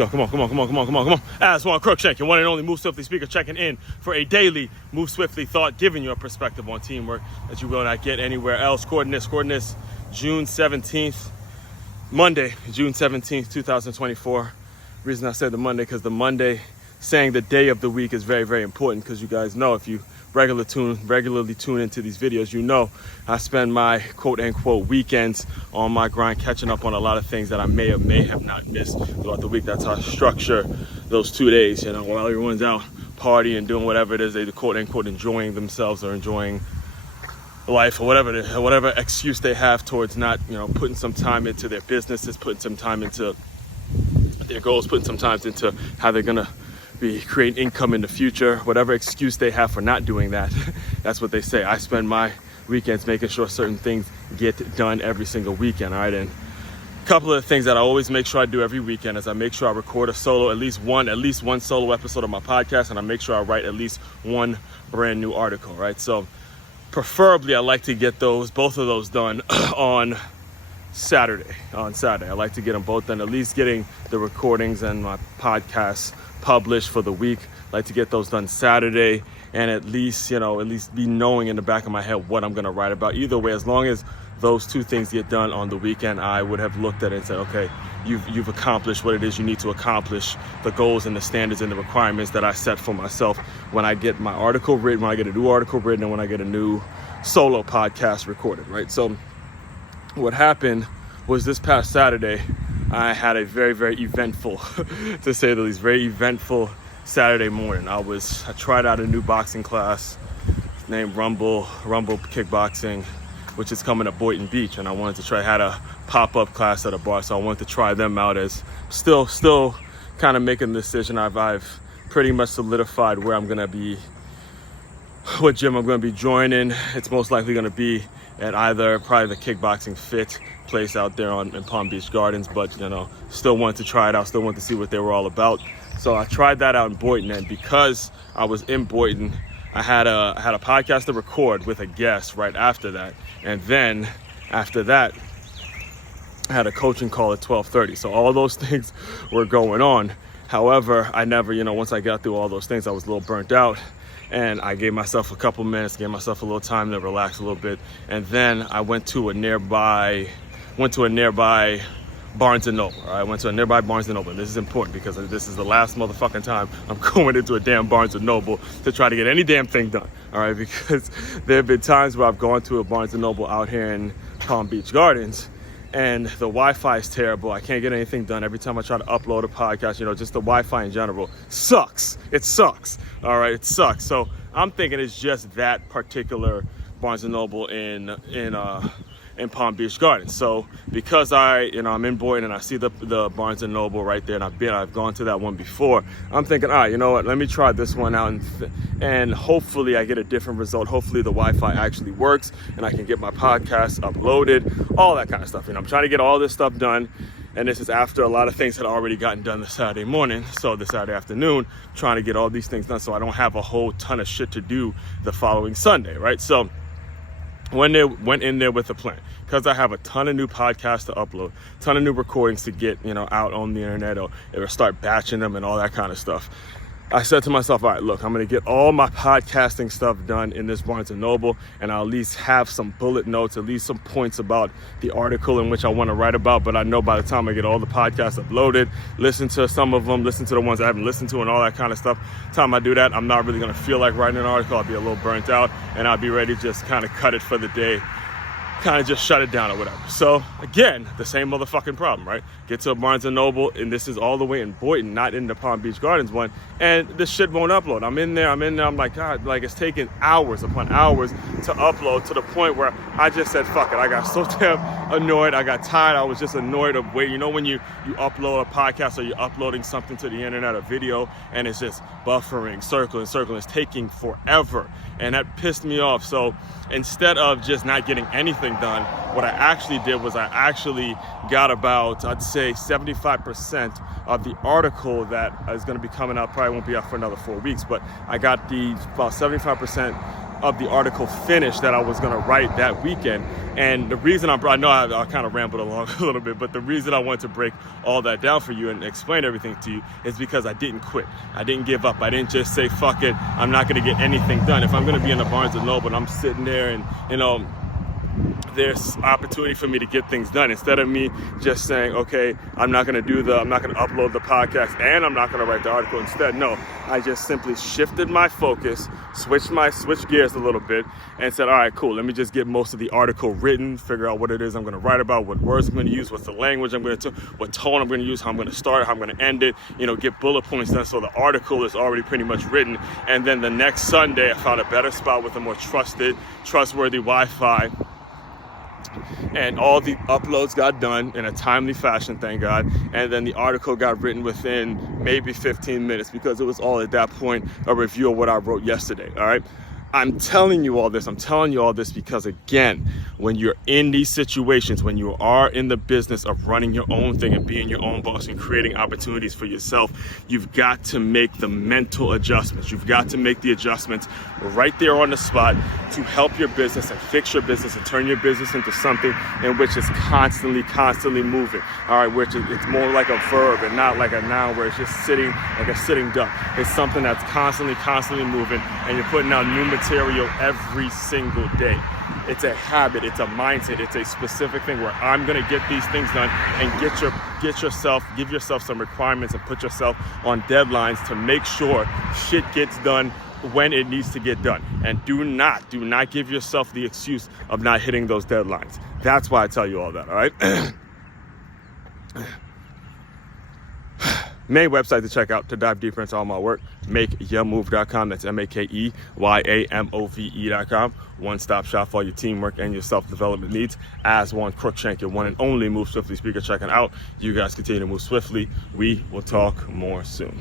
Yo, come on. Aswand, Cruickshank, your one and only Move Swiftly speaker, checking in for a daily Move Swiftly thought, giving you a perspective on teamwork that you will not get anywhere else. Coordinates, June 17th, Monday, June 17th, 2024. Reason I said the Monday, because the Monday, saying the day of the week is very, very important, because you guys know, if you regularly tune into these videos, you know I spend my quote-unquote weekends on my grind, catching up on a lot of things that I may or may have not missed throughout the week. That's how I structure those 2 days, you know, while everyone's out partying, doing whatever it is, they quote-unquote enjoying themselves or enjoying life or whatever it is, whatever excuse they have towards not, you know, putting some time into their businesses, putting some time into their goals, putting some time into how they're gonna be creating income in the future. Whatever excuse they have for not doing that, that's what they say. I spend my weekends making sure certain things get done every single weekend. All right, and a couple of the things that I always make sure I do every weekend is I make sure I record a solo, at least one solo episode of my podcast, and I make sure I write at least one brand new article. Right, so preferably I like to get both of those done on Saturday. I like to get them both done, at least getting the recordings and my podcasts published for the week. I like to get those done Saturday, and at least be knowing in the back of my head what I'm going to write about. Either way, as long as those two things get done on the weekend, I would have looked at it and said, okay, you've accomplished what it is you need to accomplish, the goals and the standards and the requirements that I set for myself when I get my article written, when I get a new article written, and when I get a new solo podcast recorded, right? So what happened was this past Saturday, I had a very, very eventful, to say the least, very eventful Saturday morning. I tried out a new boxing class named Rumble Kickboxing, which is coming to Boynton Beach, and I wanted to try. Had a pop-up class at a bar, so I wanted to try them out. As still kind of making the decision. I've pretty much solidified where I'm gonna be, what gym I'm gonna be joining. It's most likely gonna be at either probably the Kickboxing Fit place out there in Palm Beach Gardens, but still wanted to try it out, still wanted to see what they were all about. So I tried that out in Boynton, and because I was in Boynton, I had a podcast to record with a guest right after that, and then after that I had a coaching call at 12:30. So all those things were going on. However, I never, once I got through all those things, I was a little burnt out, and I gave myself a couple minutes, gave myself a little time to relax a little bit, and then I went to a nearby Barnes & Noble. All right? I went to a nearby Barnes & Noble. This is important because this is the last motherfucking time I'm going into a damn Barnes & Noble to try to get any damn thing done. All right, because there have been times where I've gone to a Barnes & Noble out here in Palm Beach Gardens, and the Wi-Fi is terrible. I can't get anything done. Every time I try to upload a podcast, just the Wi-Fi in general sucks. It sucks. All right, it sucks. So I'm thinking it's just that particular Barnes & Noble in Palm Beach Gardens. So because I'm in Boynton and I see the Barnes & Noble right there, and I've gone to that one before, I'm thinking, all right, you know what, let me try this one out, and hopefully I get a different result. Hopefully the Wi-Fi actually works and I can get my podcast uploaded, all that kind of stuff. I'm trying to get all this stuff done, and this is after a lot of things had already gotten done this Saturday morning, so this Saturday afternoon, trying to get all these things done so I don't have a whole ton of shit to do the following Sunday, right? So went in there with a plan, because I have a ton of new podcasts to upload, a ton of new recordings to get out on the internet, or start batching them and all that kind of stuff. I said to myself, all right, look, I'm going to get all my podcasting stuff done in this Barnes & Noble, and I'll at least have some bullet notes, at least some points about the article in which I want to write about. But I know by the time I get all the podcasts uploaded, listen to some of them, listen to the ones I haven't listened to and all that kind of stuff, time I do that, I'm not really going to feel like writing an article. I'll be a little burnt out, and I'll be ready to just kind of cut it for the day, kind of just shut it down or whatever. So again, the same motherfucking problem, right? Get to a Barnes & Noble, and this is all the way in Boynton, not in the Palm Beach Gardens one, and this shit won't upload. I'm in there, I'm like, God, like, it's taking hours upon hours to upload, to the point where I just said, fuck it. I got so damn annoyed, I got tired, I was just annoyed of waiting. When you upload a podcast, or you're uploading something to the internet, a video, and it's just buffering, circling, it's taking forever, and that pissed me off. So instead of just not getting anything done, what I actually did was I actually got about, I'd say, 75% of the article that is going to be coming out. Probably won't be out for another 4 weeks, but I got about 75% of the article finished that I was going to write that weekend. And the reason I know I kind of rambled along a little bit, but the reason I wanted to break all that down for you and explain everything to you is because I didn't quit. I didn't give up. I didn't just say, fuck it, I'm not going to get anything done. If I'm going to be in the Barnes & Noble and I'm sitting there and, you know, there's opportunity for me to get things done, instead of me just saying, okay, I'm not going to upload the podcast and I'm not going to write the article instead. No, I just simply shifted my focus, switched gears a little bit, and said, all right, cool, let me just get most of the article written, figure out what it is I'm going to write about, what words I'm going to use, what's the language I'm going to, what tone I'm going to use, how I'm going to start, how I'm going to end it, you know, get bullet points done so the article is already pretty much written. And then the next Sunday, I found a better spot with a more trustworthy Wi-Fi, and all the uploads got done in a timely fashion, thank God. And then the article got written within maybe 15 minutes because it was all at that point a review of what I wrote yesterday, all right? I'm telling you all this because, again, when you're in these situations, when you are in the business of running your own thing and being your own boss and creating opportunities for yourself, you've got to make the mental adjustments. You've got to make the adjustments right there on the spot to help your business and fix your business and turn your business into something in which is constantly moving. All right, which is, it's more like a verb and not like a noun where it's just sitting like a sitting duck. It's something that's constantly moving, and you're putting out new material every single day. It's a habit, it's a mindset, it's a specific thing where I'm gonna get these things done, and give yourself some requirements and put yourself on deadlines to make sure shit gets done when it needs to get done. And do not give yourself the excuse of not hitting those deadlines. That's why I tell you all that, all right? Main website to check out to dive deeper into all my work, makeyourmove.com. That's makeyourmove.com. One-stop shop for all your teamwork and your self-development needs. Aswand, Cruickshank, your one and only Move Swiftly speaker checking out. You guys continue to move swiftly. We will talk more soon.